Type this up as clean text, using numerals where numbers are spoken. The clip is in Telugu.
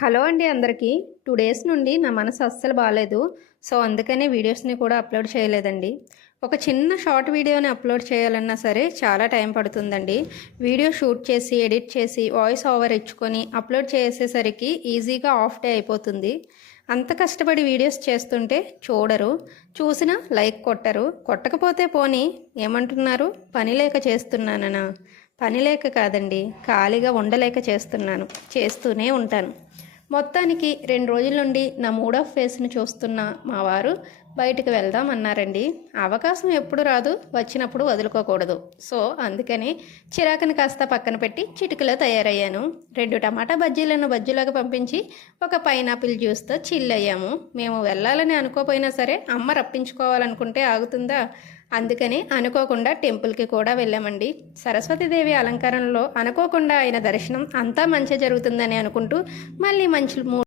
హలో అండి అందరికీ. 2 డేస్ నుండి నా మనసు అస్సలు బాలేదు. సో, అందుకనే వీడియోస్‌ని కూడా అప్‌లోడ్ చేయలేదండి. ఒక చిన్న షార్ట్ వీడియోని అప్‌లోడ్ చేయాలన్నా సరే చాలా టైం పడుతుందండి. వీడియో షూట్ చేసి, ఎడిట్ చేసి, వాయిస్ ఓవర్ ఇచ్చుకొని అప్‌లోడ్ చేసేసరికి ఈజీగా హాఫ్ డే అయిపోతుంది. అంత కష్టపడి వీడియోస్ చేస్తుంటే చూడరు. చూసినా లైక్ కొట్టరు. కొట్టకపోతే పోనీ ఏమంటున్నారు? పని లేక చేస్తున్నాననా? పని లేక కాదండి. ఖాళీగా ఉండలేక చేస్తున్నాను. చేస్తూనే ఉంటాను. మొత్తానికి 2 రోజుల నుండి నా మూడ్ ఆఫ్ ఫేస్ని చూస్తున్న మా వారు బయటికి వెళ్దాం అన్నారండి. అవకాశం ఎప్పుడు రాదు, వచ్చినప్పుడు వదులుకోకూడదు. సో అందుకని చిరాకుని కాస్త పక్కన పెట్టి చిటికలో తయారయ్యాను. 2 టమాటా బజ్జీలను బజ్జీలాగా పంపించి ఒక పైనాపిల్ జ్యూస్తో చిల్ అయ్యాము. మేము వెళ్ళాలని అనుకోపోయినా సరే అమ్మ రప్పించుకోవాలనుకుంటే ఆగుతుందా? అందుకని అనుకోకుండా టెంపుల్కి కూడా వెళ్ళామండి. సరస్వతీదేవి అలంకారంలో అనుకోకుండా అయిన దర్శనం అంతా మంచి జరుగుతుందని అనుకుంటూ మళ్ళీ మంచి